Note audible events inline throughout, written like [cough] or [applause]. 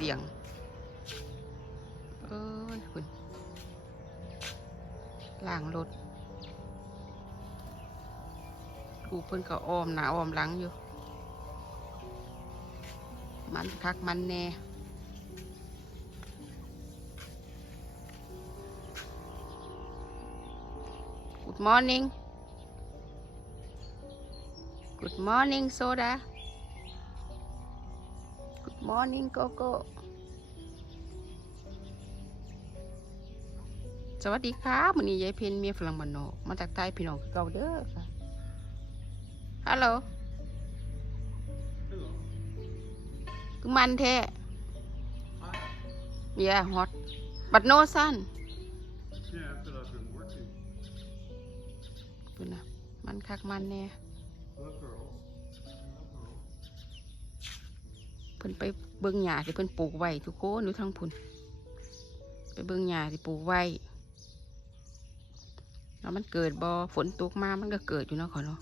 เสียง เอ้ยคุณล่างรถกูเพิ่นก็ออมหนาออมหลังอยู่ มันคักมันแน่กูดมอร์นิ่งกูดมอร์นิ่งโซดา Good morning Good morning soda Good morning Coco สวัสดีครับวันนี้ยายเพนเมียฝรั่งบ้านนอกมาจากใต้พี่น้องคือเก่าเด้อค่ะฮัลโหล Hello. คือมันแท้ Hi. yeah hot but no sun Yeah, but I've been working. ดูนะมันคักมันแน่ Love girls. Love เพิ่นไปเบิ่งหญ้าที่เพิ่นปลูกไว้ทุกคนอยู่ทั้งพุ่นไปเบิ่งหญ้าที่ปลูกไว้แล้วมันเกิดบ่ฝนตกมามันก็เกิดอยู่เนาะขอเนาะ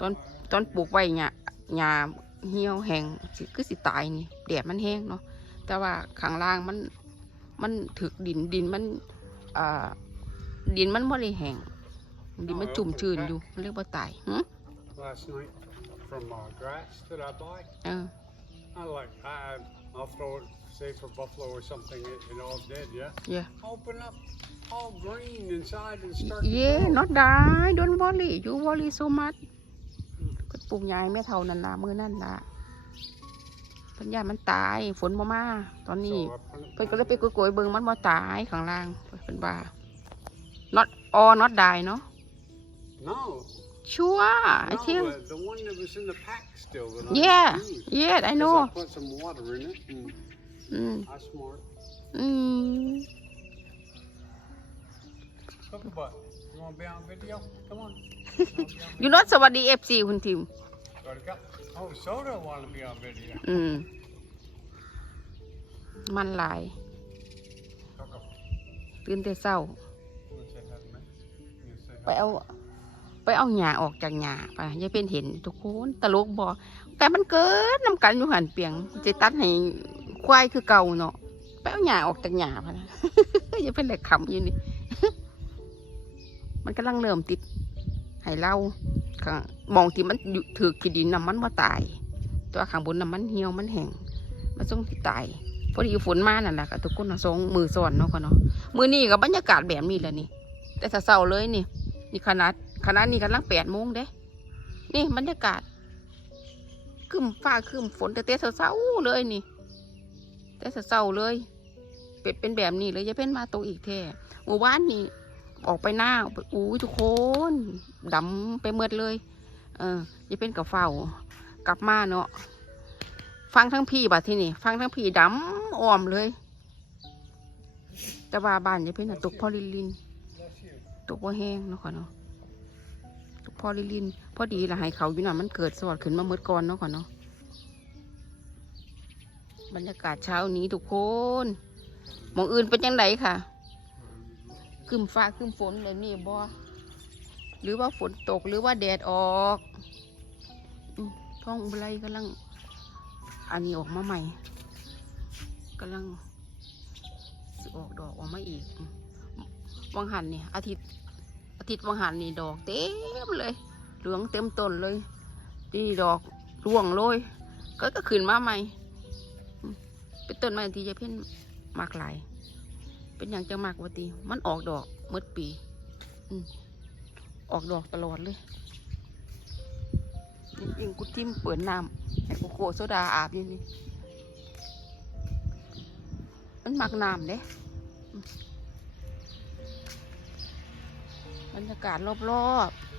ตอนตอนปลูกไว้หญ้าหญ้าเหี่ยวแห้งคือสิตายนี่แดดมันแห้งเนาะแต่ว่าข้างล่างมันมันถึกดินดินมันอ่าดินมันบ่ได้แห้งดินมันจุ่มชื้นอยู่มันเรียกว่าตายหึ from uh, grass that I buy, เออ I like I I'll throw it say for buffalo or something it, it all dead, yeah. Yeah. Open up all green inside and start to Yeah, grow. not die. Don't worry. You worry so much. ก็ปลูกยายแม่เท่านั้นละมือนั่นละเพันยามันตายฝนมามาตอนนี้ So I put it เพิ่นก็เลยไปกุยๆเบิ่งมันบ่ตายข้างล่างเพิ่นว่า not all not die เนาะ No. sure I no, tell uh, the one that was in the pack still that yeah I used. yes I Because know I put some water in it and อืม I smart. อืม Look butt. You wanna be on video? Come on. [laughs] อยู่นอตสวัสดี FC คุณทิม Gotta go. Oh, Soda wanna be on video. อืม มันหลาย Go, go. ตื่นแต่เช้า You wanna say hi to me? You wanna say ไป hi? เอา ไปเอาหญ้าออกจากหญ้าไปยายเป็นเห็นทุกคนตลกบอแต่มันเกิดน้ำกันอยู่หันเปียงจะตัดให้ควายคือเก่าเนาะไปเอาหญ้าออกจากหญ้าพะนะยายเป็นแต่ขำอยู่นี่มันกำลังเริ่มติดให้เราข้างมองที่มันถือขีดินน้ำมันว่าตาย ตัวข้างบนน้ำมันเหี่ยวมันแห้งมันส่งที่ตายพอดีฝนมานั่นแหละค่ะทุกคนน่ะสองมือซ้อนเนาะค่ะเนาะมือนี้กับบรรยากาศแบบนี้แหละนี่ แต่เศร้าเลยนี่นี่ขนาด ขนาดนี้กำลังแปดโมงเด้ นี่บรรยากาศครึ้มฟ้าครึ้มฝนแต่เต้เศร้าเลยนี่แต่เศร้าเลย เป็นเป็นแบบนี้เลยจะเป็นมาโตอีกแท้เมื่อวานนี่ออกไปหน้าอู้ยทุกคนดำไปเมดเลย เออจะเป็นกับเฝ้ากลับมาเนาะฟังทั้งพี่บัดที่นี่ ฟังทั้งพี่ดำอ้อมเลย แต่ว่าบ้านจะเป็นตกพอลินลินตกว่าแห้งเนาะค่ะเนาะ ตกพอลิลินพอดีละให้เขาอยู่น่ะมันเกิดสวดขึ้นมาเมื่อก่อนเนาะค่ะเนาะบรรยากาศเช้านี้ทุกคนมองอื่นเป็นยังไงค่ะคึมฟ้าคึมฝนแบบนี้บ่หรือว่าฝนตกหรือว่าแดดออกอท้องอุไรกำลัง อันนี้ออกมาใหม่กำลังออกดอกออกมาอีกมวังหันเนี่ยอาทิตย์ อาทิตย์วังหันนี่ดอกเต็มเลย เหลืองเต็มต้นเลยนี่ดอกร่วงโรยก็ก็ขึ้นมาใหม่เป็นต้นไม้ที่จะเพ่นมากหลาย เป็นอย่างจะมากว่าตีมันออกดอกเมื่อปีอือกดอกตลอดเลยยิ่งๆกูจิ้มเปิดน้ำให้กูโกโซดาอาบอยู่นี่มันมักน้ำเด้ บรรยากาศรอบๆ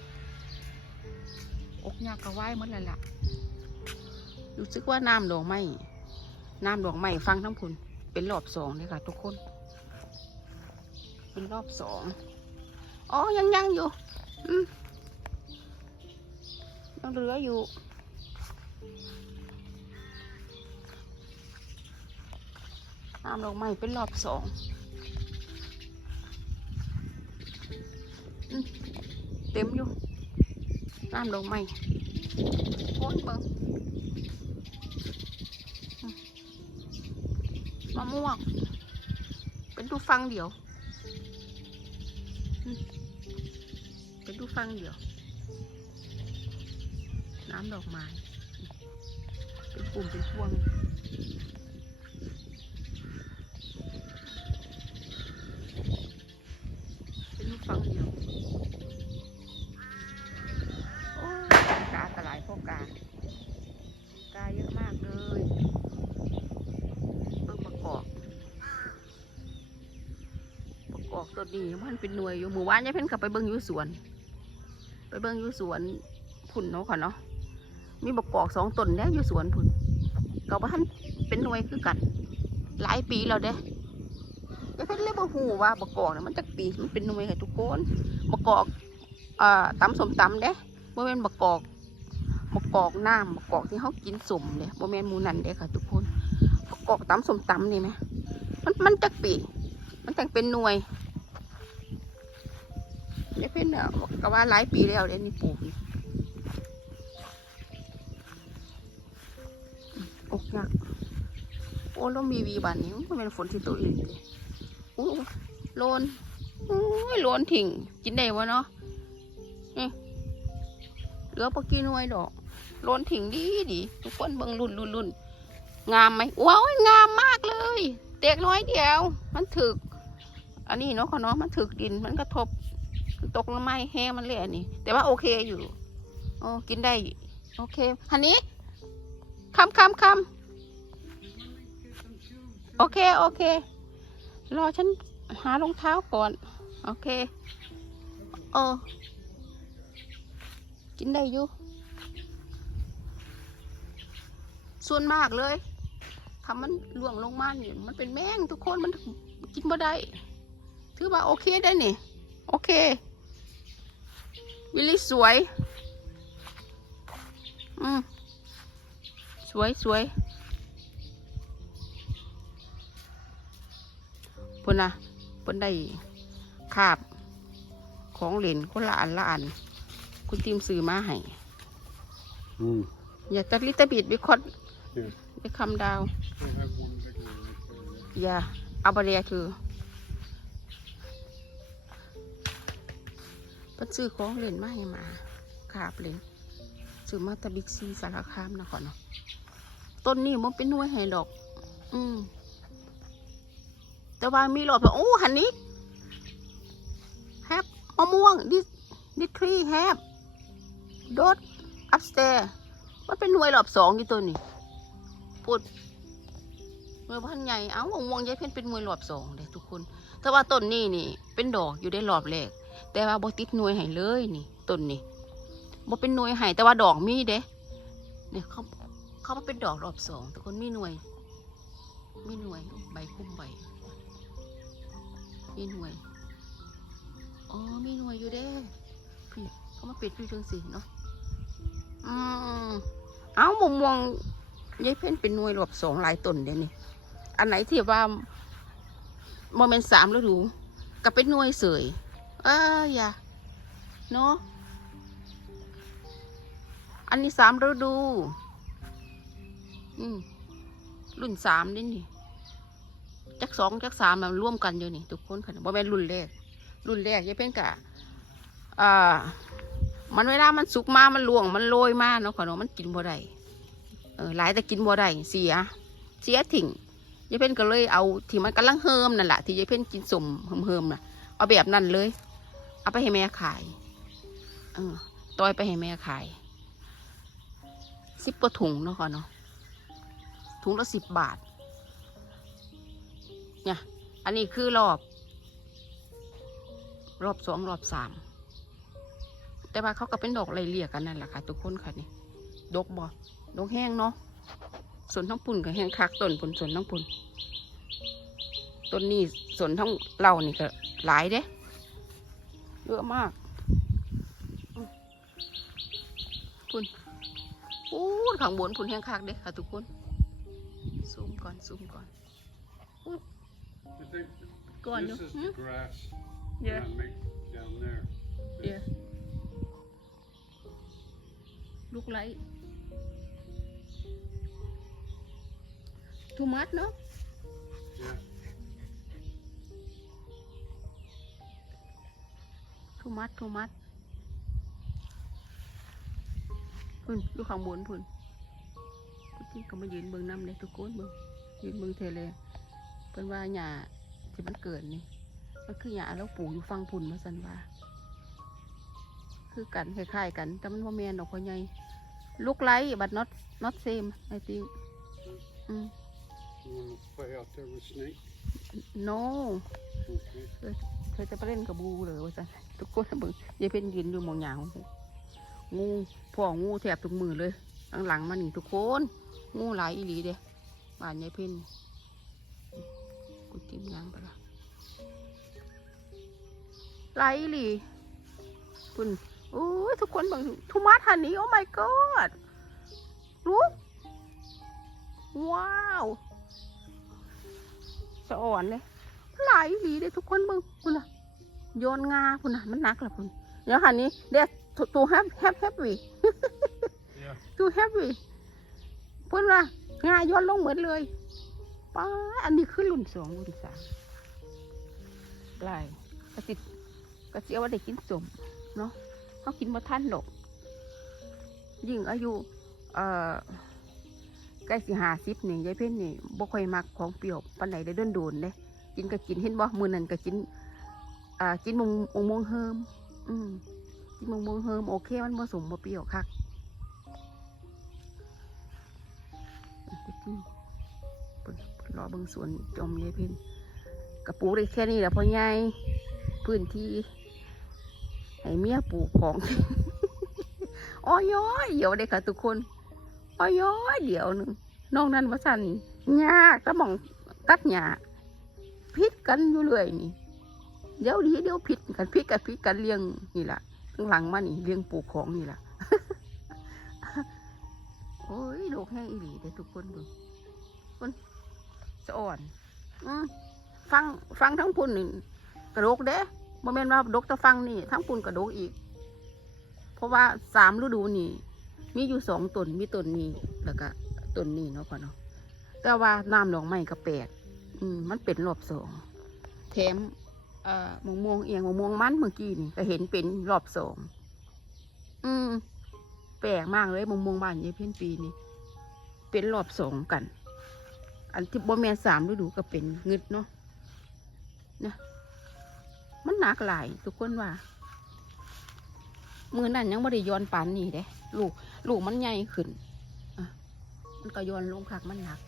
อกยากกระว่ายหมดแล้วล่ะรู้สึกว่าน้ำดอกไม้น้ำดอกไม้ฟังทั้งพุนเป็นรอบสองเลยค่ะ ทุกคน เป็นรอบสองอ๋อยังยังอยู่ยังเหลืออยู่น้ำดอกไม้เป็นรอบสอง เต็มอยู่น้ำดอกไม้โคนเบิงอืมมะม่วงเป็นดูฟังเดียวอืมเป็นดูฟังเดียว น้ำดอกไม้เป็นกลุ่มเป็นพวง เป็นลูกฟังเดียว โอ้ยกากระหลายพวกกากาเยอะมากเลยเบิ่งประกอบ ป ระกอบตัวนี้มันเป็นหน่วยอยู่หมู่บ้านยายเพ่นกลับไปเบิ่งอยู่สวน ไปเบิ่งอยู่สวนพุ่นเนาะค่ะเนาะมีประกอบสองต้นเนี่ยอยู่สวนพุ่นก็ว่าท่านเป็นหน่วยคือกัน หลายปีแล้วเด้ยายเพ่นเลยบ่ฮู้ว่าประกอบเนี่ยมันจักปีมันเป็นหน่วยค่ะทุกคนประกอบเอ่อตำสมตำเด้บ่แม่นประกอบประกอบน้ำประกอบที่เขากินสมเด้บ่แม่นหมูนั่นเด้ค่ะ ทุกคนประกอบตำสมตำนี่ไหมมันมันจักปีมันแต่งเป็นหน่วย ยายเพ่นเนี่ยก็ว่าหลายปีแล้วเด้นี่ปลูกนี่อกยักโอ้ลมมีวีบานนี้มันเป็นฝนที่ตัวอื่นเลยโอ้โลนโอ้ยโลนถิ่งกินได้วะเนาะเหลือปกีน่วยดอกโลนถิ่งดีดีทุกคนเบิ่งรุ่นรุ่นรุ่นงามไหมว้าวงามมากเลย เตกน้อยเดียว มันถึก อันนี้เนาะเขาเนาะมันถึกดินมันกระทบ ตกลงไม้แห้งมันเลยอันนี้แต่ว่าโอเคอยู่โอ้กินได้ โอเคฮันนี้คำคำคำโอเค โอเค รอฉันหารองเท้าก่อน โอเคเออกินได้อยู่ ส่วนมากเลยคำมันล่วงลงมานี่มันเป็นแมงทุกคนมันกินบ่ได้ ถือว่าโอเคได้นี่ โอเค วิลลี่สวย อืม สวยสวยพุ่นนะพุ่นได้คาบ ของเหรนคนละอันละอัน คุณทีมซื้อมาให้ Mm. อย่าตัดลิตรบิดวิคอด Yeah. ไปคำดาว We'll have one big one right there. อย่าเอาบเรียคือ เพิ่นซื้อของเล่นมาให้มาขาบเล่นซื้อมาตะบิ๊กซีสารคามนะขอนเนาะต้นนี้มันเป็นหน่วยให้ดอก อืมแต่ว่ามีหลอดโอ้หันนี้แฮปมะม่วงดิดิทรีแฮปดดอัพสเตร์มันเป็นหน่วยรอบสองอยู่ตัวนี้พูดมวยพันใหญ่เอ้าวงวงยายเพ่นเป็นมวยรอบสองเลยทุกคน แต่ว่าต้นนี้นี่ เป็นดอกอยู่ได้รอบแรก แต่ว่าบ่ติดหน่วยให้เลยนี่ต้นนี้บ่เป็นหน่วยให้แต่ว่าดอกมีเด้เนี่ยเขาเขามาเป็นดอกรอบสองทุกคนมีหน่วย มีหน่วยใบคุ้มใบมีหน่วยอ๋อมีหน่วยอยู่เด้พี่เขามาปิดอยู่จังสิเนาะอืมเอามุมมองยายเพ่นเป็นหน่วยรวบสองหลายต้นเดี๋ยวนี้อันไหนที่ว่าโมเมนต์สามฤดูก็เป็นหน่วยเสย เออย่าเนาะอันนี้สามฤดู อืมรุ่นสามนี่นี่จักสองจักสามมันร่วมกันอยู่นี่ ทุกคนค่ะโมเมนรุ่นแรก รุ่นแรกยายเพ่นกะอ่ามันเวลามันสุกมา มันล่วง มันโรยมาเนาะค่ะเนาะมันกินบ่ได้เออหลายแต่กินบ่ได้เสีย เสียถิ่งยายเพ่นก็เลยเอาที่มันกำลังเฮิมนั่นแหละที่ยายเพ่นกินสมเฮิมเฮิมๆน่ะ เอาแบบนั้นเลย เอาไปให้แม่ขายเออต้อยไปให้แม่ขายสิบกว่าถุงเนาะค่ะเนาะถุงละสิบบาท เนี่ย อันนี้คือรอบ รอบสองรอบสามแต่ว่าเขาก็เป็นดอกไรเลี่ยกันนั่นแหละค่ะ ทุกคนค่ะนี่ดกบ่ดงแห้งเนาะส่วนทั้งปุ่นกับแห้งคักต้นปุ่นส่วนทั้งปุ่นต้นนี้ส่วนทั้งเรานี่ก็หลายเด้ เยอะมากอืมปุ่นปูนข้างบนปุ่นแห้งคักเด้ค่ะทุกคนซูมก่อนซูมก่อน I think Go on, this you- is hmm? the grass. Yeah. that make down there. Yeah. ลูกไลท์ทูมัด ทูมัดทูมัดพุ่นอยู่ข้างบนพุ่นกูที่เขามายืนเบิ่งน้ำเลยทุกคนเบิ่งยืนเบิ่งเทเลยเพิ่นว่าหญ้าที่มันเกิดนี่มันคือหญ้าแล้วปลูกอยู่ฟังพุ่นมาสันว่า คือกันคล้ายๆกันแต่มันว่าแมนดอกพ่อใหญ่ลูกไลท์บัด not not same I think อืม You want to play out there with Snake? no Okay. เธอจะไปเล่นกับบูเหรือว่าสันทุกคนเบิ่งยายเพ็ญยืนอยู่มองหยางงูพ่องูแทบทุกมือเลยข้างหลังมานี่ทุกคน งูหลายอีหลีเด้บ้านยายเพ็ญกูจิ้มยางไปละหลายอีหลีคุณโอ้ยทุกคนเบางทุมาทันนี้โอ้ my god ลูกว้าว สะอ่อนเลย หลายอีหลีเด้ทุกคนเบิ่งคุณน่ะโยนงาคุณน่ะมันหนักละคุณเดี๋ยวค่ะนี้เด็ดตูแฮปแฮปแฮปวี Yeah. ตูแฮปวีพุ่นว่างาโยนลงเหมือนเลยป้าอันนี้คือรุ่นสองรุ่นสามหลายกระติกระเจียวว่าได้กินสมเนาะเขากินมาท่านดอกยิ่งอายุเอ่อใกล้สิหาสิบนี่ยายเพ่นนี่บ่ค่อยมักของเปรี้ยวปานไหนได้เดินโดนเด้ กินก็กินเห็นบ่มือนั่นก็กิน อ่า กินมงมงมงเฮิมอืมกินมงมงเฮิมโอเค มันผสมบ่เปรี้ยวคักไปกินรอเบิงสวนจอมยายเพิ่นกระปลูกได้แค่นี้แหละพ่อใหญ่พื้นที่ให้เมียปลูกของอ้อยย้อยเดี๋ยวเด้ค่ะทุกคนอ้อยย้อยเดี๋ยวหนึงน้อกนั้นว่าสันยากแตะมองตัดหญ้า พิษกันอยู่เรื่อยนี่ เดี๋ยวดีเดี๋ยวพิษกันพิษกันพิษกันเลี้ยงนี่แหละข้างหลังมานี่เลี้ยงปลูกของนี่แหละโอ้ยโลกแห้งอีหลีเด้ทุกคนดูคนสะอ่อนอืฟังฟังทั้งพุ่นนี่กระโดกเด้บ่แม่นว่าดกแต่ฟังนี่ทั้งพุ่นกระโดกอีก เพราะว่าสามฤดูนี่มีอยู่สองต้นมีต้นนี้แล้วก็ต้นนี้เนาะพ่อเนาะแต่ว่าน้ำหนองไม้ก็แปลก อืมมันเป็นรอบสองแถมเอ่อมะม่วงเอียงมะม่วงมันเมื่อกี้นี่ก็เห็นเป็นรอบสองอืมแปลกมากเลยมะม่วงบ้านยายเพี้ยนปีนี่เป็นรอบสองกัน อันที่บ่แม่นสามฤดูก็เป็นงึดเนาะนะมันหนักหลายทุกคนว่ามือนั่นยังไม่ได้ย้อนปานนี่เด้ลูกลูกมันใหญ่ขึ้นอะมันก็ย้อนลงคักมันหนัก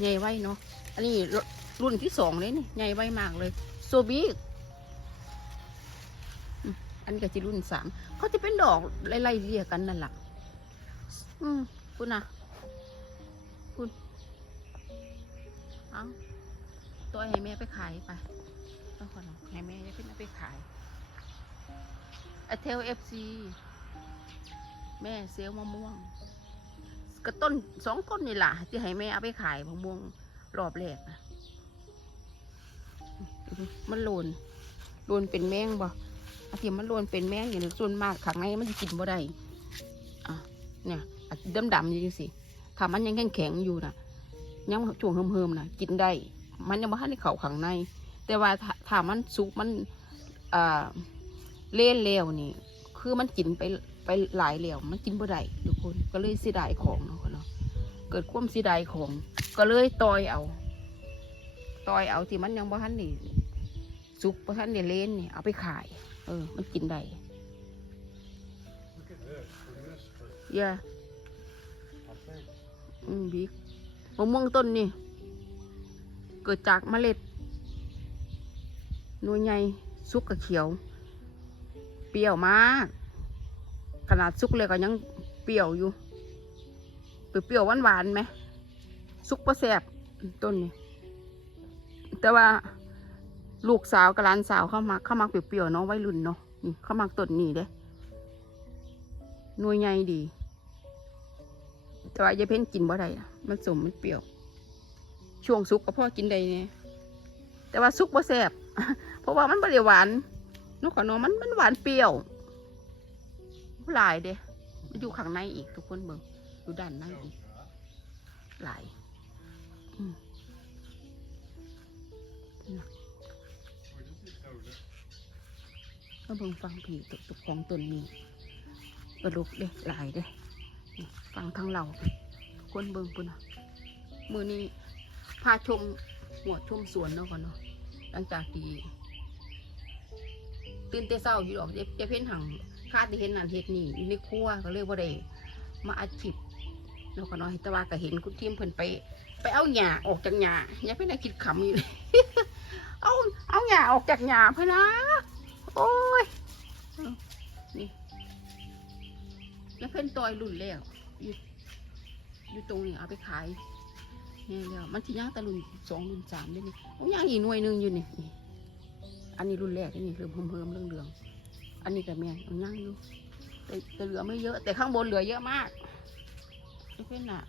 ใหญ่ไว้เนาะ อันนี้รุ่นที่สองเลยนี่ใหญ่ไว้มากเลย โซบีกอันนี้ก็จะรุ่นสาม เขาจะเป็นดอกไล่ๆเรียกกันนั่นแหละอืมคุณนะคุณเอาตัวให้แม่ไปขายไปต้องขอน้องให้แม่จะขึ้นไปขายอเทลเอฟซีแม่เซลลมะม่วง ก็ต้นสองต้นนี่ล่ะที่ให้แม่เอาไปขายมะม่วงรอบแรกนะมันโลนโลนเป็นแมงบ่อาที่มันโลนเป็นแมงอย่างนี้ส่วนมากข้างในมันจะกินบ่ได้อะเนี่ยดำดำๆอยู่สิถ้ามันยังแข็งๆอยู่นะยังช่วงเฮิมๆนะกินได้ มันยังบ่ทันได้เข้าข้างใน แต่ว่าถ้าถ้ามันสุกมันอ่าเล่นแล้วนี่ คือมันกินไป ไปหลายแล้วมันกินบ่ได้ทุกคนก็เลยเสียดายของเนาะเนาะเกิดความเสียดายของ ก็เลยตอยเอาตอยเอาที่มันยังบ่ทันนี่สุกบ่ทันนี่เล่นนี่เอาไปขาย เออ มันกินได้ Look at this. And this for, อย่า I think. อืมบิ๊กมะม่วงต้นนี่ เกิดจากเมล็ดหน่วยใหญ่สุกกับเขียว เปรี้ยวมาก ขนาดสุกเลยก็ยังเปรี้ยวอยู่ เปรี้ยวหวานๆไหมสุกประแสบต้นนี้ แต่ว่าลูกสาวกับหลานสาวเข้ามาเข้ามาเปรี้ยวๆเนาะไวัยรุ่นเนาะนี่เข้ามาต้นนี้เด้หน่วยใหญ่ดี แต่ว่ายายเพ้นกินบ่ได้มันสมมันเปรี้ยว ช่วงสุกก็พ่อกินได้เนี่ยแต่ว่าสุกบ่แสบเพราะว่ามันบ่ได้หวานนกขนมมันมันหวานเปรี้ยว หลายเด้มันอยู่ข้างในอีกทุกคนเบิ่งอยู่ด้านในอีก หลายอืมน่ะมาเบิ่งฟังผีตกตกของตนนี้กระลุกเด้หลายเด้ฟังทางเราทุกคนเบิ่งปุ่นน่ะมือนี้พาชมหัวชมสวนเนาะก่อนเนาะหลังจากที่ตื่นแต่เช้าอยู่ดอกเจ๊เจ๊เพ่นหัง คาดได้เห็นนั่นเฮ็ดนี่อยู่ในครัวก็เลยบ่ได้มาอัดคลิปเนาะก่อนเนาะแต่ว่าก็เห็นคุณทีมเพิ่นไป ไปเอาหญ้าออกจากหญ้าอย่าเพิ่นได้คิดขำอยู่เลยเอาเอาหญ้าออกจากหญ้าเพิ่นนะโอ้ยนี่แล้วเพิ่นตอยรุ่นแล้วอยู่อยู่ตรงนี้เอาไปขายนี่แล้วมันที่ย่างแต่รุ่นสองรุ่นสามเด้วยนี่โอ้ย่างอีกหน่วยหนึ่งอยู่นี่อันนี้รุ่นแรกนี่เริ่มเพิ่มเพิ่มเรื่องเรื่อง อันนี้กับแม่นเอาย่งอยู่แต่แต่เหลือไม่เยอะ แต่ข้างบนเหลือเยอะมากนี่เพื่อนน่ะ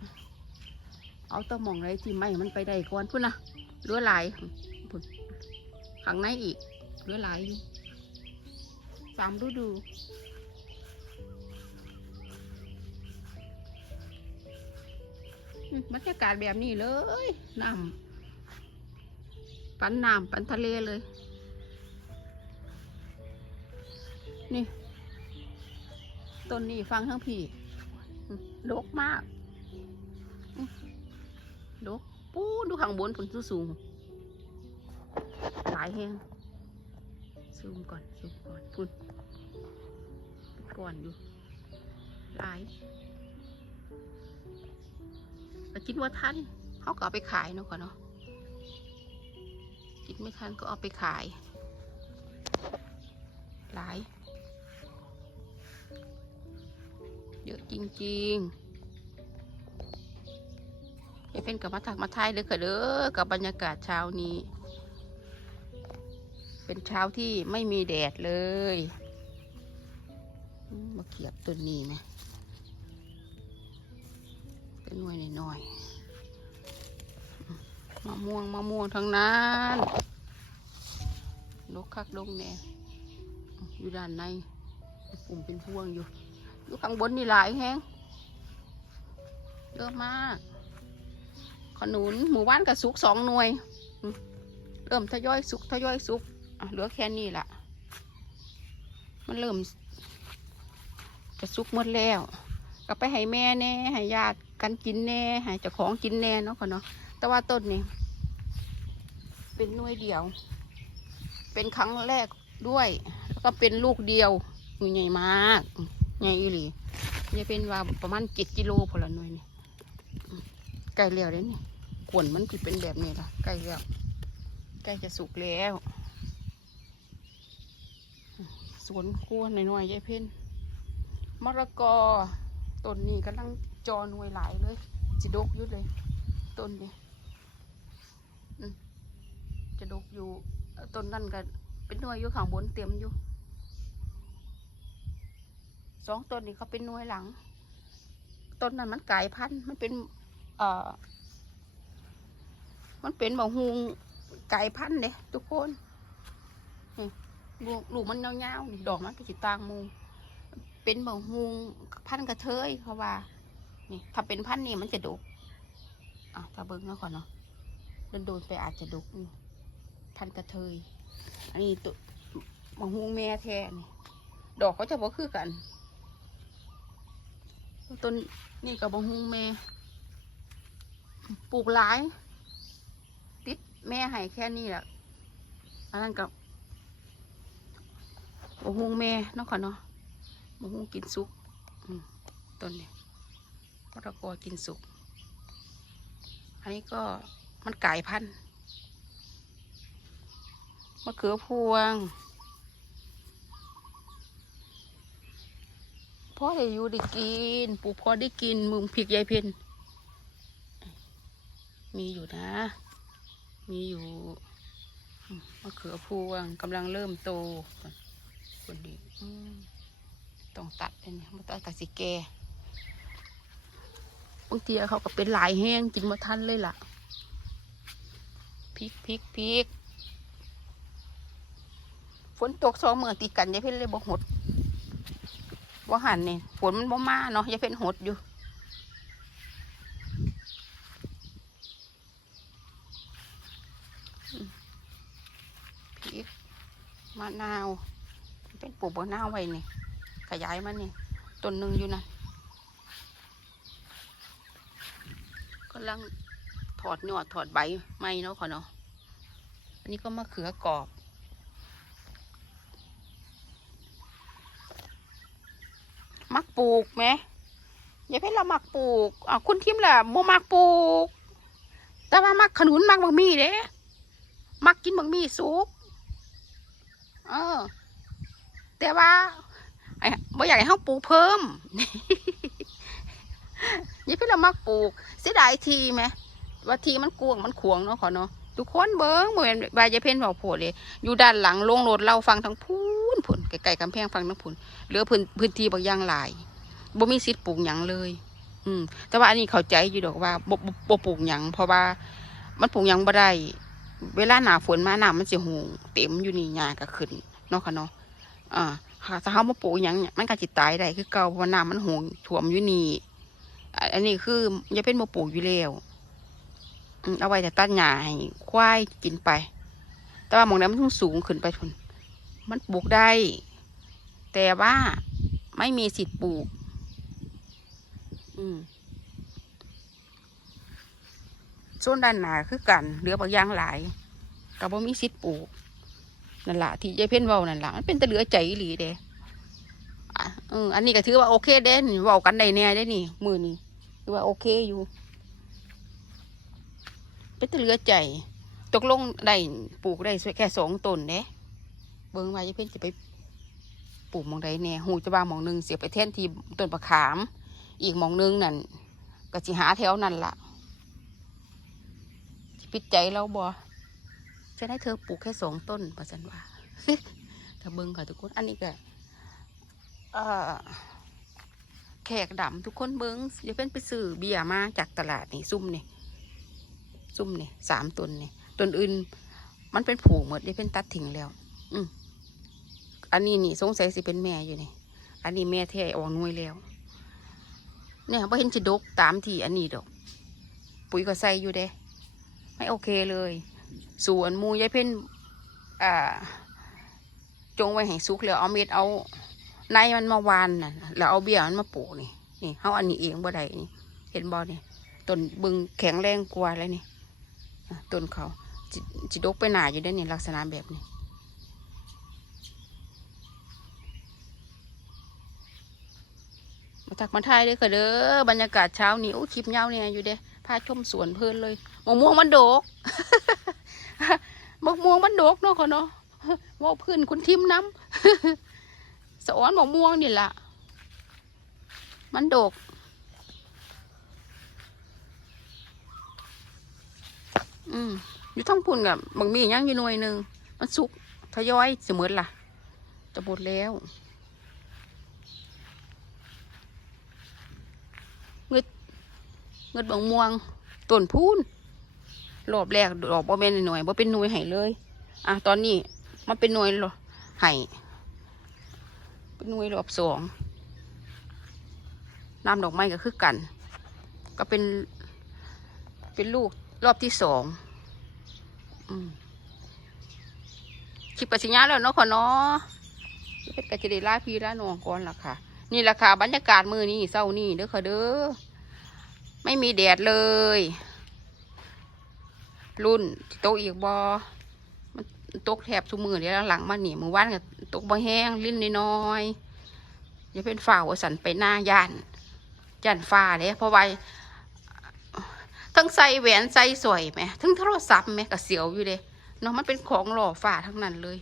เอาตะหมองไรที่ไม่มันไปได้ก่อนพุ่นนะเหลือหลายพุ่นข้างในอีกเหลือหลายอยู่สามฤดูอืมบรรยากาศแบบนี้เลยน้ำปันน้ำปันทะเลเลย ต้นนี้ฟังทั้งพี่อืมดกมากอืมดกปูดดูข้างบนผลสูงหลายแห้งซูมก่อนซูมก่อนพุ่นก่อนอยู่หลายแต่คิดว่าท่านเขาก็เอาไปขายเนาะก่อนเนาะคิดไม่ทันก็เอาไปขาย หลาย เยอะจริงๆอย่าเป็นกับมาถักมาทายเลยค่ะเด้อกับบรรยากาศเช้านี้ เป็นเช้าที่ไม่มีแดดเลยมาเขียบต้นนี้นะเป็นหน่วยหน่อยมะม่วงมะม่วงทั้งนั้นลกคักลงแน่อยู่ด้านใน ปุ่มเป็นพวงอยู่ อยู่ข้างบนนี่หลายแฮงเยอะมาก ขนุนหมู่บ้านกับสุกสองหน่วย เริ่มทยอยสุกทยอยสุกเหลือแค่นี้ละมันเริ่มจะสุกหมดแล้ว ก็ไปให้แม่แน่ให้ญาติกันกินแน่ให้เจ้าของกินแน่เนาะค่ะเนาะแต่ว่าต้นนี้เป็นหน่วยเดียว เป็นครั้งแรกด้วย แล้วก็เป็นลูกเดียวหน่วยใหญ่มาก ใหญ่อีหลีจะเป็นว่าประมาณเจ็ดกิโลพอละหน่วยนี่อืมใกล้แล้วเด้นี่ขวนมันคือเป็นแบบนี้ละใกล้แล้วใกล้จะสุกแล้วสวนครัวหน่อยๆยายเพ่นมะละกอต้นนี้กำลังจอหน่วยหลายเลยจะดกยุดเลยต้นนี้จะดกอยู่ต้นนั่นก็เป็นหน่วยอยู่ข้างบนเต็มอยู่ สองต้นนี้เขาเป็นหน่วยหลัง ต้นนั้นมันกลายพันธุ์มันเป็น เอ่อ มันเป็นบะฮุงกลายพันธุ์เด้ทุกคนนี่ลูกลูกมันยาๆนี่ดอกมันก็สิตางหมูเป็นบะฮุงพันธุ์กระเทยเขาว่า นี่ ถ้าเป็นพันธุ์นี่มันจะดุอะถ้าเบิ้งแล้วก่อนเนาะโดนๆไปอาจจะดุนี่พันธุ์กระเทย อันนี้ตัวบะฮุงแม่แท้นี่ดอกเขาจะบ่คือกัน ต้นนี่กับบะฮุงแม่ปลูกหลาย ติดแม่ให้แค่นี้แหละอันนั้นกับบะฮุงแม่นาะค่ะเนาะมะฮุงกินสุกต้นนี้มะละกอกินสุก อันนี้ก็มันไกลายพันธุ์มะเขือพวง พ่อได้อยู่ได้กินปลูกพอได้กินมึงพริกยายเพนมีอยู่นะ มีอยู่มะเขือพวงกำลังเริ่มโตคนดีต้องตัดเนี่ยมาตัดกับสิแกบางทีเขาก็เป็นหลายแห้งกินมาทันเลยล่ะพริกพริกพริกฝนตกสองเมื่อติดกันยายเพนเลยบ่หด บ่าหันเนี่ยฝนมันบ่มาเนาะยายเพ่นหดอยู่อืมพริกมะนาว เป็นปลูกบนหน้าไว้นี่ ขยายมันนี่ต้นหนึ่งอยู่นะกำลังถอดหยอดถอดใบไม่เนาะขอเนาะอันนี้ก็มะเขือกรอบ มัก ปลูกไหมอย่าเพิ่งเรามักปลูกอะคุณทิมล่ะโมมักปลูก แต่ว่ามักขนุนมักบักมี่เด้มักกินบักมี่สุกเออ แต่ว่าไอ้บ่อยากให้เฮาปลูกเพิ่มอย่าเพิ่งเรามักปลูก เสียดายทีไหมว่าทีมันกวงมันขวงเนาะขอเนาะทุกคนเบิ้งเหมือนบายายเพ่นบอกโผล่เลย อยู่ด้านหลังโรงรถเราฟังทั้งพู นผุนไกลๆกำแพงฟังทั้งผุนเหลือพื้นพื้นที่บางอย่างหลายบ่มีสิทธิ์ปลูกหยังเลย อืม แต่ว่าอันนี้เข้าใจอยู่ดอกว่าบ่บ่ปลูกหยังเพราะว่า มันปลูกหยังบ่ได้เวลาหนาฝนมาหน้ำมันสิหูเต็มอยู่นี่หญ้าก็ขึ้นเนาะค่ะเนาะอ่าค่ะถ้าเฮาบ่ปลูกหยังเนี่ยมันก็สิตายได้คือเก่าเพราะว่าน้ำมันหูท่วมอยู่นี่อันนี้คืออย่าเป็นบ่ปลูกอยู่แล้วเอาไว้แต่ตัดหญ้าให้ควายกินไป แต่ว่ามองนั้นมันสูงสูงขึ้นไปทุน มันปลูกได้ แต่ว่าไม่มีสิทธิ์ปลูก อืมส่วนด้านหน้าคือกันเหลือบางอย่างหลายกับว่ามีสิทธิ์ปลูกนั่นแหละที่ยายเพ่นเว้านั่นแหละมันเป็นตะเหลือใจอีหลีเด้ออันนี้ก็ถือว่าโอเคเด้นี่เว้ากันได้แน่ได้นี่ มือนี่ถือว่าโอเคอยู่ เป็นตะเหลือใจ ตกลงได้ปลูกได้แค่สองต้นเด้ เบิ่งว่ายายเพ่นจะไปปลูกมองใดแน่หูจะว่าหมองหนึงเสียไปแท่นที่ต้นประขาม อีกมองหนึงนั่นก็สิหาแถวนั่นละสิปิดใจเราบ่จะได้เธอปลูกแค่สองต้นประสันว่าถ้าเบิ่งค่ะทุกคนอันนี้ก็เอ่อแขกดำทุกคนเบิ่งอย่าเป็นไปซื้อเบียร์มาจากตลาดนี่ซุ่มนี่ซุ่มนี่สามต้นนี่ต้นอื่น มันเป็นผูกหมดได้เป็นตัดทิ้งแล้ว อืม อันนี้นี่สงสัยสิเป็นแม่อยู่นี่ อันนี้แม่แท้ออกน่วยแล้ว เนี่ยว่าเห็นจะดกตามที่อันนี้ดอก ปุ๋ยก็ใส่อยู่เด้ไม่โอเคเลย ส่วนมูยายเพ่นอ่า จงไว้ให้สุกแล้วเอาเม็ดเอาในมันมาวานน่ะแล้วเอาเบี้ยมันมาปลูกนี่ นี่เขาอันนี้เองบ่ได้นี่ เห็นบ่นี่ต้นบึงแข็งแรงกว่าเลยนี่ต้นเขาจิจิดกไปหนาอยู่ได้นี่ลักษณะแบบนี้ มาทักมาทายเด้อค่ะเด้อบรรยากาศเช้านี้โอ้คลิปเงาเนี่ยอยู่เด้พาชมสวนเพลินเลยมะม่วงมันโดกมะม่วงมันโดกเนาะค่ะเนาะว่าพื้นคุณทิมน้ำสะอ้อนมะม่วงนี่ล่ะ มันโดกอืมอยู่ทั้งพุ่นกับบางมีย่างอยู่หน่วยหนึ่งมันสุกทยอยเสมอล่ะ จะหมดแล้ว เงิด เงิดบางม่วงต้นพูนรอบแรกดอกบ่เป็นหน่วยบ่เป็นหน่วยให้เลย อะตอนนี้มันเป็นหน่วยหรอให้เป็นหน่วยรอบสองน้ำดอกไม้ก็คือกัน ก็เป็น เป็นลูกรอบที่สองอคลิปปัญญาแล้วเนาะขอเนาะเป็นกระจิได้ลาพี่ลาน้องก่อนล่ะค่ะ นี่แหละค่ะบรรยากาศมือนี้เศร้านี่เด้อค่ะเด้อ ไม่มีแดดเลย รุ่นที่ตอีกบอมันตกแถบทุมือเดี๋ยวหลังมาหนีมือว่านก็ตกบ่แห้งลิ้นน้อยๆอย่าเป็นฝ่าวสันไปหน้าย่านย่านฟ้าเด้เพราะว่าทั้งใส่แหวนใส่สวยไหมทั้งโทรศัพท์ไหมก็เสียวอยู่เด้เนาะมันเป็นของหล่อฟ้าทั้งนั้นเลย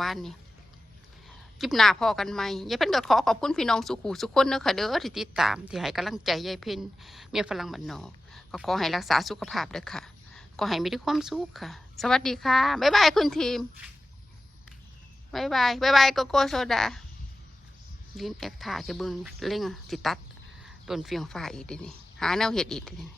ว่านนี่ คลิปหน้าพอกันไหมยายเพ็ญก็ขอขอบคุณพี่น้องสุขูสุขคนเนอะค่ะเด้อที่ติดตาม ที่ให้กำลังใจยายเพ็ญเมียฝรั่งบ้านนอกก็ขอให้รักษาสุขภาพเด้อค่ะ ก็ให้มีแต่ความสุขค่ะ สวัสดีค่ะ บ๊ายบายคุณทีม บ๊ายบาย บ๊ายบายโกโก้โซดาลินแอคท่าจะเบึงเร่งจิตัดต้นเฟียงฟ้าอีกเดี๋ยวนี้หาแนวเห็ดอีกเดี๋ยวนี้